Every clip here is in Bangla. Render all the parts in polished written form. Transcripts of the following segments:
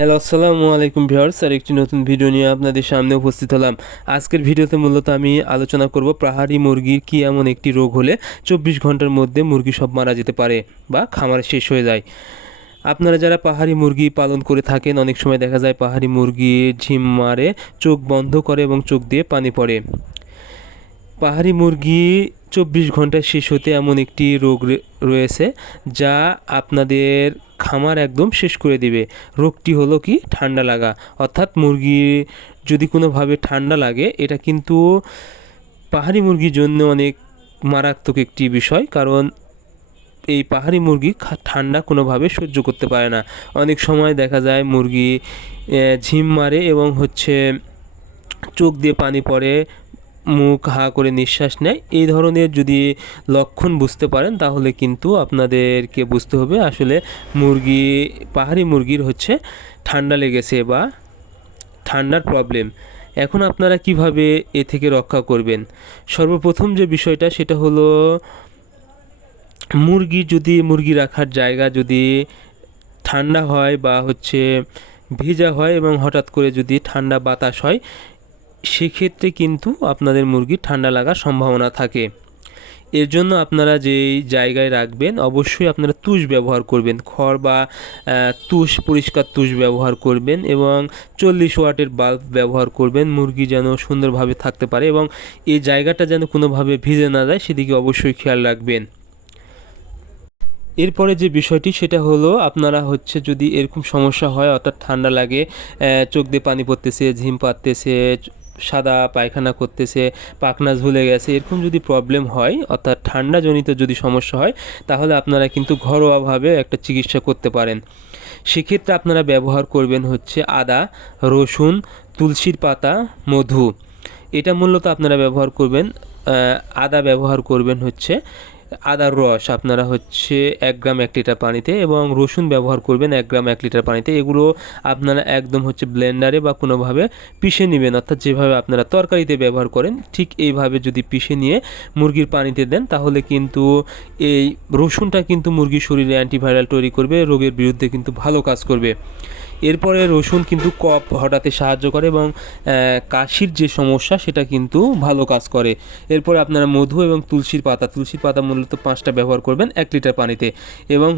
হ্যালো, আসসালামু আলাইকুম ভিউয়ার্স। আর একটি নতুন ভিডিও নিয়ে আপনাদের সামনে উপস্থিত হলাম। আজকের ভিডিওতে মূলত আমি আলোচনা করব পাহাড়ি মুরগির কি এমন একটি রোগ হলে 24 ঘন্টার মধ্যে মুরগি সব মারা যেতে পারে বা খামার শেষ হয়ে যায়। আপনারা যারা পাহাড়ি মুরগি পালন করে থাকেন, অনেক সময় দেখা যায় পাহাড়ি মুরগি ঝিম মারে, চোখ বন্ধ করে এবং চোখ দিয়ে পানি পড়ে। পাহাড়ি মুরগি 24 ঘন্টায় শেষ হতে এমন একটি রোগ রয়েছে যা আপনাদের খামার একদম শেষ করে দিবে। রোগটি হলো কি ঠান্ডা লাগা, অর্থাৎ মুরগি যদি কোনোভাবে ঠান্ডা লাগে, এটা কিন্তু পাহাড়ি মুরগির জন্য অনেক মারাত্মক একটি বিষয়। কারণ এই পাহাড়ি মুরগি ঠান্ডা কোনোভাবে সহ্য করতে পারে না। অনেক সময় দেখা যায় মুরগি ঝিম মারে এবং চোখ দিয়ে পানি পড়ে, মুখ হা করে নিঃশ্বাস নেয়। এই ধরনের যদি লক্ষণ বুঝতে পারেন তাহলে কিন্তু আপনাদেরকে বুঝতে হবে আসলে পাহাড়ি মুরগির ঠান্ডা লেগেছে বা ঠান্ডার প্রবলেম। এখন আপনারা কিভাবে এ থেকে রক্ষা করবেন? সর্বপ্রথম যে বিষয়টা সেটা হলো মুরগি রাখার জায়গা যদি ঠান্ডা হয় বা ভেজা হয় এবং হঠাৎ করে যদি ঠান্ডা বাতাস হয়, সেক্ষেত্রে কিন্তু আপনাদের মুরগির ঠান্ডা লাগার সম্ভাবনা থাকে। এর জন্য আপনারা যেই জায়গায় রাখবেন অবশ্যই আপনারা তুষ ব্যবহার করবেন, খড় বা পরিষ্কার তুষ ব্যবহার করবেন এবং 40 ওয়াটের বাল্ব ব্যবহার করবেন। মুরগি যেন সুন্দরভাবে থাকতে পারে এবং এই জায়গাটা যেন কোনোভাবে ভিজে না যায় সেদিকে অবশ্যই খেয়াল রাখবেন। এরপরে যে বিষয়টি সেটা হলো আপনারা যদি এরকম সমস্যা হয়, অর্থাৎ ঠান্ডা লাগে, চোখ দিয়ে পানি পড়তেছে, ঝিম পাড়তেছে, সাদা পায়খানা করতেছে, পাখনা ঝুলে গেছে, এরকম যদি প্রবলেম হয়, অর্থাৎ ঠান্ডাজনিত যদি সমস্যা হয়, তাহলে আপনারা কিন্তু ঘরোয়াভাবে একটা চিকিৎসা করতে পারেন। সেক্ষেত্রে আপনারা ব্যবহার করবেন আদা, রসুন, তুলসীর পাতা, মধু। এটা মূলত আপনারা ব্যবহার করবেন। আদা ব্যবহার করবেন আদার রস আপনারা 1 গ্রাম 1 লিটার পানিতে, এবং রসুন ব্যবহার করবেন 1 গ্রাম 1 লিটার পানিতে। এগুলো আপনারা একদম ব্লেন্ডারে বা কোনোভাবে পিষে নেবেন, অর্থাৎ যেভাবে আপনারা তরকারিতে ব্যবহার করেন ঠিক এইভাবে যদি পিষে নিয়ে মুরগির পানিতে দেন, তাহলে কিন্তু এই রসুনটা কিন্তু মুরগির শরীরে অ্যান্টিভাইরাল তৈরি করবে, রোগের বিরুদ্ধে কিন্তু ভালো কাজ করবে। এরপরে রসুন কিন্তু কফ হটাতে সাহায্য করে এবং কাশির যে সমস্যা সেটা কিন্তু ভালো কাজ করে। এরপরে আপনারা মধু এবং তুলসীর পাতা মূলত 5টা ব্যবহার করবেন 1 লিটার পানিতে, এবং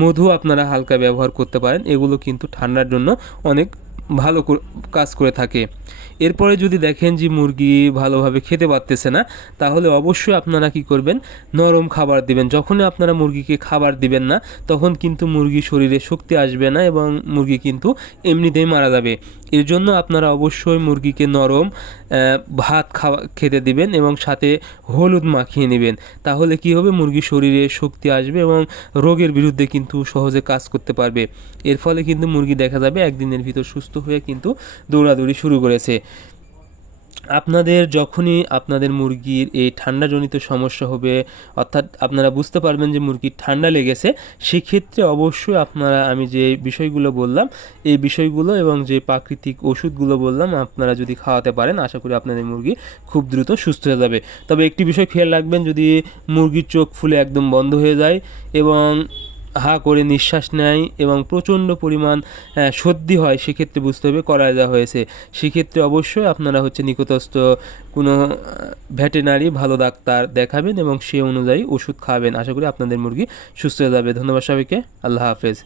মধু আপনারা হালকা ব্যবহার করতে পারেন। এগুলো কিন্তু ঠান্ডার জন্য অনেক ভালো কাজ করে থাকে। এরপরে যদি দেখেন যে মুরগি ভালোভাবে খেতে পারতেছে না, তাহলে অবশ্যই আপনারা কি করবেন, নরম খাবার দিবেন। যখনই আপনারা মুরগিকে খাবার দিবেন না, তখন কিন্তু মুরগির শরীরে শক্তি আসবে না এবং মুরগি কিন্তু এমনিতেই মারা যাবে। এর জন্য আপনারা অবশ্যই মুরগিকে নরম ভাত খেতে দিবেন এবং সাথে হলুদ মাখিয়ে নেবেন। তাহলে কি হবে, মুরগির শরীরে শক্তি আসবে এবং রোগের বিরুদ্ধে কিন্তু সহজে কাজ করতে পারবে। এর ফলে কিন্তু মুরগি দেখা যাবে একদিনের ভিতর সুস্থ হয়ে কিন্তু দৌড়াদৌড়ি শুরু করেছে। যখনই আপনাদের মুরগির এই ঠান্ডাজনিত সমস্যা হবে, অর্থাৎ আপনারা বুঝতে পারবেন যে মুরগির ঠান্ডা লেগেছে, সেক্ষেত্রে অবশ্যই আমি যে বিষয়গুলো বললাম, এই বিষয়গুলো এবং যে প্রাকৃতিক ওষুধগুলো বললাম আপনারা যদি খাওয়াতে পারেন, আশা করি আপনাদের মুরগি খুব দ্রুত সুস্থ হয়ে যাবে। তবে একটি বিষয় খেয়াল রাখবেন, যদি মুরগির চোখ ফুলে একদম বন্ধ হয়ে যায় এবং হা করে নিঃশ্বাস নেয় এবং প্রচণ্ড পরিমাণ সর্দি হয়, সেক্ষেত্রে বুঝতে হবে কলাইজা হয়েছে। সেক্ষেত্রে অবশ্যই আপনারা নিকটস্থ কোনো ভেটেরিনারি ভালো ডাক্তার দেখাবেন এবং সে অনুযায়ী ওষুধ খাবেন। আশা করি আপনাদের মুরগি সুস্থ হয়ে যাবে। ধন্যবাদ সবাইকে। আল্লাহ হাফেজ।